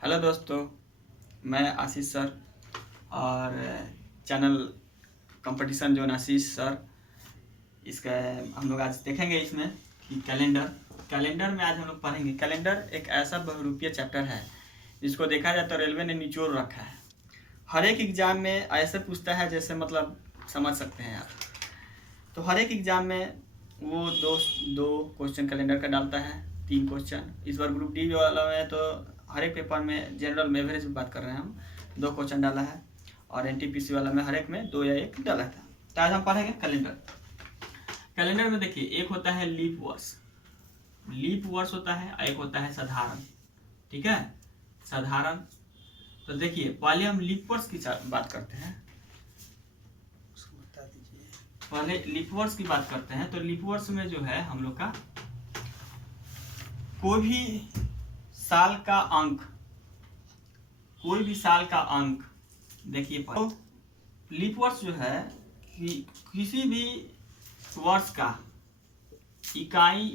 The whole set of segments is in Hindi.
हेलो दोस्तों, मैं आशीष सर और चैनल कंपटीशन जोन आशीष सर। इसका हम लोग आज देखेंगे इसमें कि कैलेंडर में आज हम लोग पढ़ेंगे। कैलेंडर एक ऐसा बहुरूपीय चैप्टर है जिसको देखा जाए तो रेलवे ने निचोड़ रखा है। हर एक एग्ज़ाम में ऐसे पूछता है जैसे मतलब समझ सकते हैं आप। तो हर एक एग्ज़ाम में वो दो क्वेश्चन कैलेंडर का डालता है, 3 क्वेश्चन। इस बार ग्रुप डी वाला में तो हर एक पेपर में जनरल में एवरेज बात कर रहे हैं हम, 2 क्वेश्चन डाला है और एनटीपीसी वाला में हर एक में 2 या 1 डाला था। तो आज हम पढ़ेंगे कैलेंडर में देखिए, एक होता है लीप वर्ष होता है, एक होता है साधारण। ठीक है, साधारण। तो देखिए पहले हम लीप वर्ष की बात करते हैं। पहले लीप वर्ष की बात करते हैं। तो लीप वर्ष में जो है हम लोग का कोई भी साल का अंक देखिए। तो लीप वर्ष जो है कि किसी भी वर्ष का इकाई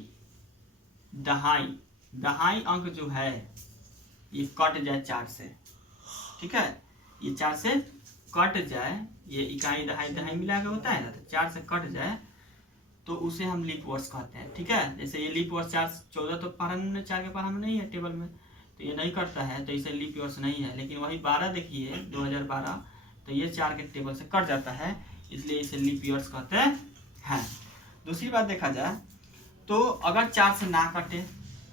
दहाई अंक जो है ये कट जाए 4 से। ठीक है, ये 4 से कट जाए, ये इकाई दहाई मिला के होता है ना, तो 4 से कट जाए तो उसे हम लीप वर्ष कहते हैं। ठीक है, जैसे ये लीप वर्ष 14 तो पारा में 4 के पारा में नहीं है टेबल में, तो ये नहीं करता है, तो इसे लीप वर्ष नहीं है। लेकिन वही 12 देखिए 2012, तो ये 4 के टेबल से कट जाता है, इसलिए इसे लीप वर्ष कहते हैं। दूसरी बात देखा जाए तो अगर 4 से ना कटे,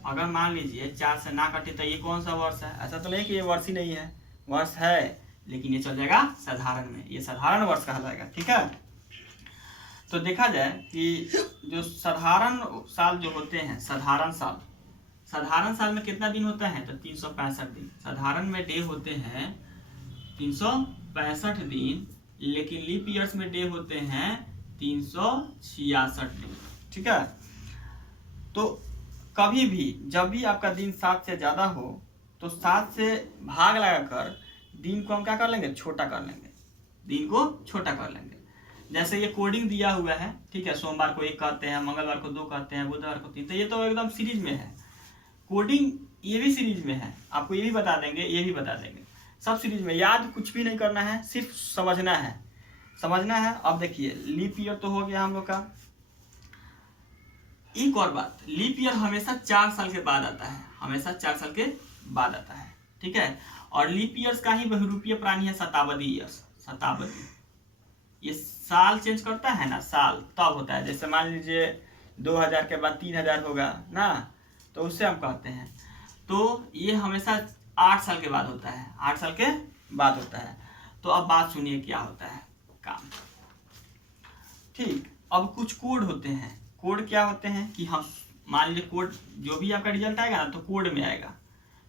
अगर मान लीजिए 4 से ना कटे तो ये कौन सा वर्ष है? ऐसा तो नहीं कि ये वर्ष ही नहीं है, वर्ष है, लेकिन ये चल जाएगा साधारण में, ये साधारण वर्ष कहा जाएगा। ठीक है, तो देखा जाए कि जो साधारण साल जो होते हैं, साधारण साल में कितना दिन होता है? तो 365 दिन। साधारण में डे होते हैं 365 दिन, लेकिन लीप ईयर्स में डे होते हैं 366 दिन। ठीक है, तो कभी भी जब भी आपका दिन 7 से ज़्यादा हो तो 7 से भाग लगाकर दिन को हम क्या कर लेंगे? छोटा कर लेंगे, दिन को छोटा कर लेंगे। जैसे ये कोडिंग दिया हुआ है, ठीक है, सोमवार को 1 कहते हैं, मंगलवार को 2 कहते हैं, बुधवार को 3, तो ये तो एकदम सीरीज में है। कोडिंग ये भी सीरीज में है, आपको ये भी बता देंगे, ये भी बता देंगे, सब सीरीज में। याद कुछ भी नहीं करना है, सिर्फ समझना है। अब देखिए लीप ईयर तो हो गया हम लोग का। एक और बात, लीप ईयर हमेशा 4 साल के बाद आता है, हमेशा 4 साल के बाद आता है। ठीक है, और लीप ईयर्स का ही बहुरूपीय प्राणी है शताब्दी ईयर्स। शताब्दी ये साल चेंज करता है ना, साल तब होता है। जैसे मान लीजिए 2000 के बाद 3000 होगा ना, तो उससे हम कहते हैं। तो ये हमेशा 8 साल के बाद होता है, 8 साल के बाद होता है। तो अब बात सुनिए क्या होता है काम। ठीक, अब कुछ कोड होते हैं। कोड क्या होते हैं कि हम मान लीजिए कोड जो भी आपका रिजल्ट आएगा ना, तो कोड में आएगा।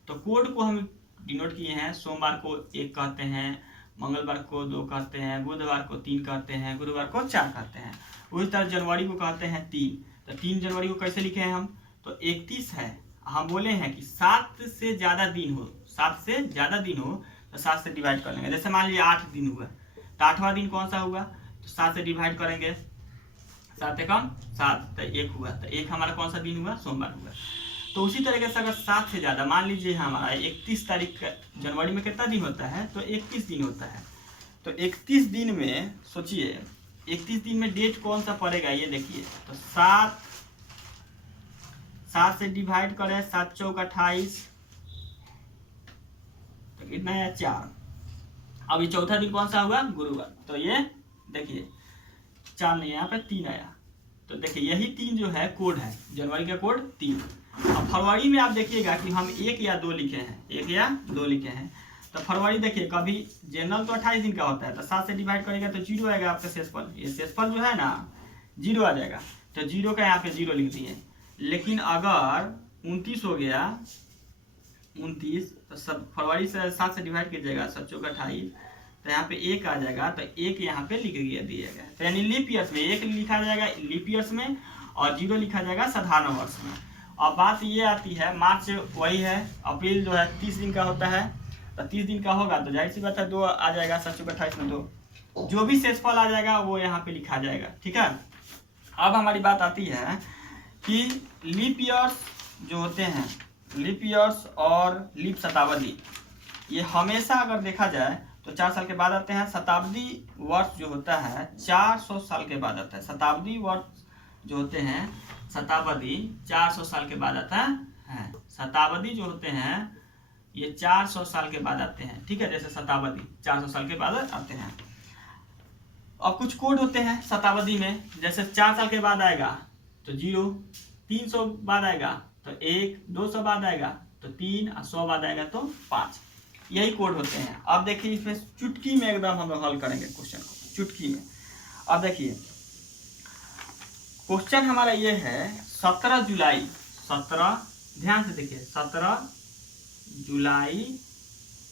तो कोड को हम डिनोट किए हैं। सोमवार को 1 कहते हैं, मंगलवार को 2 कहते हैं, बुधवार को 3 कहते हैं, गुरुवार को 4 कहते हैं। उसी तरह जनवरी को कहते हैं 3। तो 3 जनवरी को कैसे लिखे हैं हम? तो 31 है, हम बोले हैं कि 7 से ज़्यादा दिन हो, 7 से ज़्यादा दिन हो तो 7 से डिवाइड कर लेंगे। जैसे मान लीजिए 8 दिन हुआ, तो 8वां दिन कौन सा हुआ? तो 7 से डिवाइड करेंगे, 7 एकम 7, तो 1 हुआ, तो 1 हमारा कौन सा दिन हुआ? सोमवार हुआ। तो उसी तरीके से अगर 7 से ज़्यादा, मान लीजिए हमारा 31 तारीख जनवरी में कितना दिन होता है? तो 31 दिन होता है। तो 31 दिन में सोचिए, 31 दिन में डेट कौन सा पड़ेगा? ये देखिए, तो 7 से डिवाइड करें, 7 चौक 28, तो कितना है? 4। अब ये चौथा दिन कौन सा हुआ? गुरुवार। तो ये देखिए 4 नहीं, यहाँ पे 3 आया। तो देखिए यही 3 जो है कोड है, जनवरी का कोड 3। अब फरवरी में आप देखिएगा कि हम 1 या 2 लिखे हैं, 1 या 2 लिखे हैं। तो फरवरी देखिए, कभी जनरल तो 28 दिन का होता है, तो 7 से डिवाइड करेगा तो 0 आएगा आपका शेषफल। ये शेषफल जो है ना 0 आ जाएगा, तो 0 का यहाँ पे 0 लिख दिए। लेकिन अगर 29 हो गया, 29, तो सब फरवरी से 7 से डिवाइड कीजिएगा, 7 चौक 28, तो यहाँ पे 1 आ जाएगा, तो 1 यहाँ पे लिख दिएगा। तो यानी लीप ईयर्स में 1 लिखा जाएगा लीप ईयर्स में, और 0 लिखा जाएगा साधारण वर्ष में। अब बात ये आती है, मार्च वही है, अप्रैल जो है 30 दिन का होता है, तो 30 दिन का होगा तो जाहिर सी बात है 2 आ जाएगा, 7 चौक 28 में 2। जो भी शेषफल आ जाएगा वो यहाँ पे लिखा जाएगा। ठीक है, अब हमारी बात आती है कि लीप ईयर्स जो होते हैं लीप ईयर्स और लीप शताब्दी, ये हमेशा अगर देखा जाए तो 4 साल के बाद आते हैं। शताब्दी वर्ष जो होता है 400 साल के बाद आता है। शताब्दी वर्ष जो होते हैं, शताब्दी 400 साल के बाद आता है। शताब्दी जो होते हैं ये 400 साल के बाद आते हैं, ठीक है। जैसे शताब्दी 400 साल के बाद आते हैं। अब कुछ कोड होते हैं शताब्दी में, जैसे 4 साल के बाद आएगा तो 0, 300 बाद आएगा तो 1, 200 बाद आएगा तो 3 और 100 बाद आएगा तो 5। यही कोड होते हैं। अब देखिए इसमें चुटकी में एकदम हम हल करेंगे क्वेश्चन को, चुटकी में। अब देखिए क्वेश्चन हमारा ये है 17 जुलाई, 17, ध्यान से देखिए, 17 जुलाई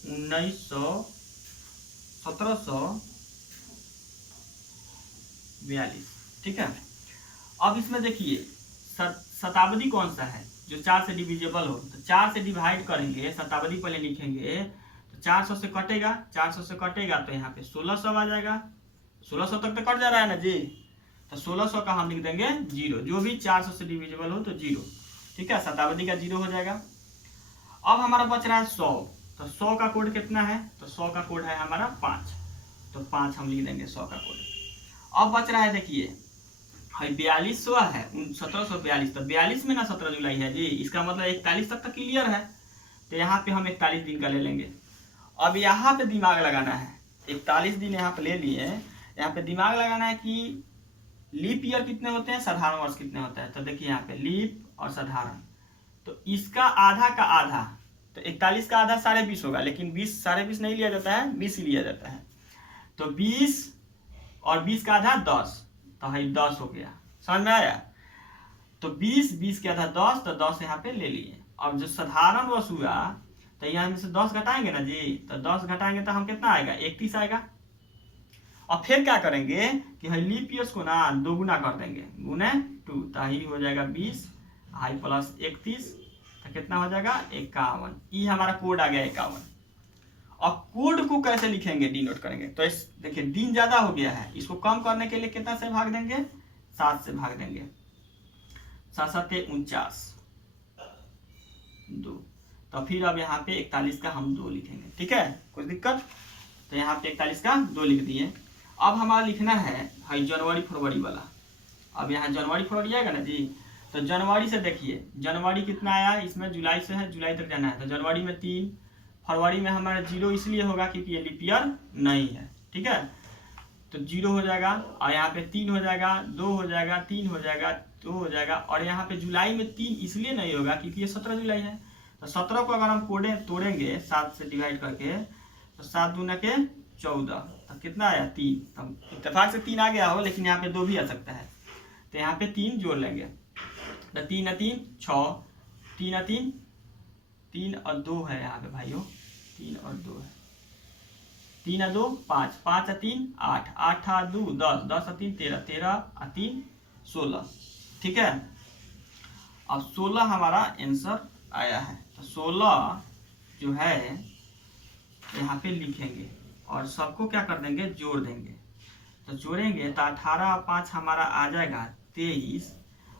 1742, ठीक है। अब इसमें देखिए शताब्दी कौन सा है जो 4 से डिविजिबल हो, तो 4 से डिवाइड करेंगे, शताब्दी पहले लिखेंगे तो 400 से कटेगा, 400 से कटेगा तो यहाँ पे 1600 आ जाएगा। 1600 तक तो कट जा रहा है ना जी, तो 1600 का हम लिख देंगे 0, जो भी 400 से डिविजिबल हो तो 0, ठीक है। शताब्दी का 0 हो जाएगा। अब हमारा बच रहा है 100, तो 100 का कोड कितना है, तो 100 का कोड है हमारा 5, तो 5 हम लिख देंगे 100 का कोड। अब बच रहा है देखिए 4200 है, 1742, तो 42 में ना 17 जुलाई है जी, इसका मतलब 41 तक तो क्लियर है, तो यहाँ पे हम 41 दिन का ले लेंगे। अब यहाँ पे दिमाग लगाना है, 41 दिन यहाँ पे ले लिए, यहाँ पे दिमाग लगाना है कि लीप ईयर कितने होते हैं, साधारण वर्ष कितने होता है। तो देखिए यहाँ पे लीप और साधारण, तो इसका आधा का आधा, तो 41 का आधा 20.5 होगा, लेकिन 20 20.5 नहीं लिया जाता है, 20 ही लिया जाता है। तो 20 और 20 का आधा 10, तो है 10 हो गया, समझ में आया। तो 20 के आधा 10, तो 10 यहाँ पे ले लिए। अब जो साधारण वर्ष हुआ तो यहाँ में से 10 घटाएंगे ना जी, तो 10 घटाएंगे तो हम कितना आएगा, 31 आएगा। और फिर क्या करेंगे कि हाई लीप ईयर्स को ना दोगुना कर देंगे, गुने 2, तो ही हो जाएगा 20, हाई प्लस 31, तो कितना हो जाएगा 51। ये हमारा कोड आ गया 51। और कोड को कैसे लिखेंगे, डिनोट करेंगे, तो इस देखिए दिन ज्यादा हो गया है, इसको कम करने के लिए कितना से भाग देंगे, 7 से भाग देंगे, 7 7 49, 2। तो फिर अब यहाँ पे 41 का हम 2 लिखेंगे, ठीक है, कुछ दिक्कत, तो यहाँ पे 41 का 2 लिख दिए। अब हमारा लिखना है जनवरी फरवरी वाला। अब यहाँ जनवरी फरवरी आएगा ना जी, तो जनवरी से देखिए जनवरी कितना आया, इसमें जुलाई से है, जुलाई तक जाना है, तो जनवरी में 3, फरवरी में हमारा 0 इसलिए होगा क्योंकि ये लीप ईयर नहीं है, ठीक है, तो 0 हो जाएगा। और यहाँ पे 3 हो जाएगा, 2 हो जाएगा, 3 हो जाएगा, 2 हो जाएगा। और यहाँ पे जुलाई में 3 इसलिए नहीं होगा क्योंकि ये 17 जुलाई है, तो 17 को अगर हम तोड़ेंगे 7 से डिवाइड करके, तो 7 दूना के 14, तो कितना आया 3, तो इत्तेफाक से 3 आ गया हो, लेकिन यहाँ पे 2 भी आ सकता है, तो यहाँ पे 3 जोड़ लेंगे, तो 3 और 3 6, 3 और 3 3 और 2 है यहाँ पे भाइयों, 3 और 2 है, 3 और 2 5, 5 और 3 8, 8 और 2 10, 10 और 3 13, 13 और 3 16, ठीक है। अब 16 हमारा आंसर आया है, तो 16 जो है यहाँ पे लिखेंगे और सबको क्या कर देंगे, जोड़ देंगे। तो जोड़ेंगे तो 18 और 5 हमारा आ जाएगा 23,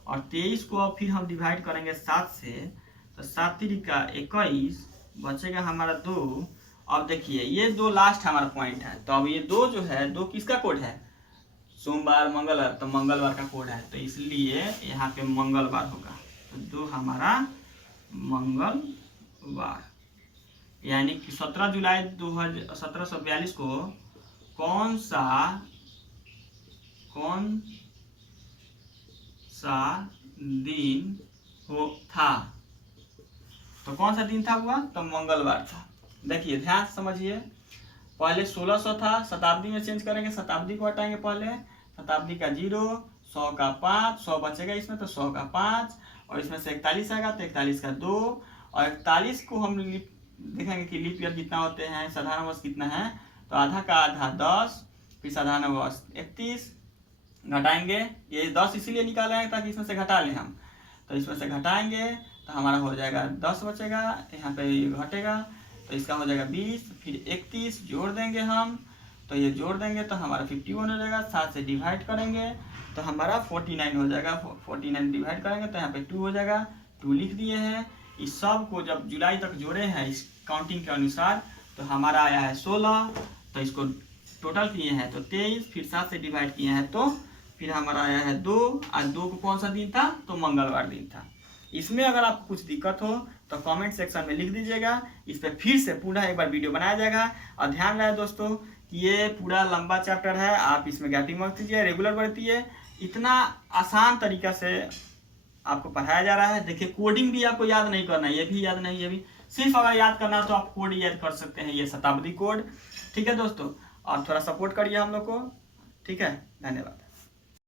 और 23 को अब फिर हम डिवाइड करेंगे 7 से, तो 7 त्रिका 21, बचेगा हमारा 2। अब देखिए ये 2 लास्ट हमारा पॉइंट है, तो अब ये 2 जो है 2 किसका कोड है, सोमवार मंगलवार, तो मंगलवार का कोड है, तो इसलिए यहाँ पे मंगलवार होगा, तो 2 हमारा मंगलवार। यानी कि 17 जुलाई 1742 को कौन सा दिन था, तो कौन सा दिन था हुआ, तो मंगलवार था। देखिए ध्यान से समझिए, पहले 1600 था, शताब्दी में चेंज करेंगे, शताब्दी को हटाएंगे पहले, शताब्दी का 0, 100 का 5, 100 बचेगा इसमें, तो 100 का 5, और इसमें से 41 आएगा तो 41 का 2, और 41 को हम देखेंगे कि लीप ईयर कितना होते हैं, साधारण वर्ष कितना है, तो आधा का आधा 10, फिर साधारण वर्ष 31, घटाएंगे, ये 10 इसीलिए निकाले हैं ताकि इसमें से घटा लें हम, तो इसमें से घटाएंगे तो हमारा हो जाएगा 10 बचेगा, यहाँ पे घटेगा तो इसका हो जाएगा 20, फिर 31 जोड़ देंगे हम, तो ये जोड़ देंगे तो हमारा 51 हो जाएगा, 7 से डिवाइड करेंगे तो हमारा 49 हो जाएगा, 49 डिवाइड करेंगे तो यहाँ पे 2 हो जाएगा, 2 लिख दिए हैं। इस सब को जब जुलाई तक जोड़े हैं इस काउंटिंग के अनुसार तो हमारा आया है 16। तो इसको टोटल किए हैं तो 23, फिर 7 से डिवाइड किए हैं तो फिर हमारा आया है 2। आज 2 को कौन सा दिन था? तो मंगलवार दिन था। इसमें अगर आपको कुछ दिक्कत हो तो कमेंट सेक्शन में लिख दीजिएगा, इस पर फिर से पूरा एक बार वीडियो बनाया जाएगा। और ध्यान रहे दोस्तों कि ये पूरा लंबा चैप्टर है, आप इसमें गैपिंग मत कीजिए, रेगुलर पढ़िए। इतना आसान तरीका से आपको पढ़ाया जा रहा है। देखिए कोडिंग भी आपको याद नहीं करना है, ये भी याद नहीं, ये भी सिर्फ अगर याद करना तो आप कोड याद कर सकते हैं, ये शताब्दी कोड। ठीक है दोस्तों, और थोड़ा सपोर्ट करिए हम लोग को। ठीक है, धन्यवाद।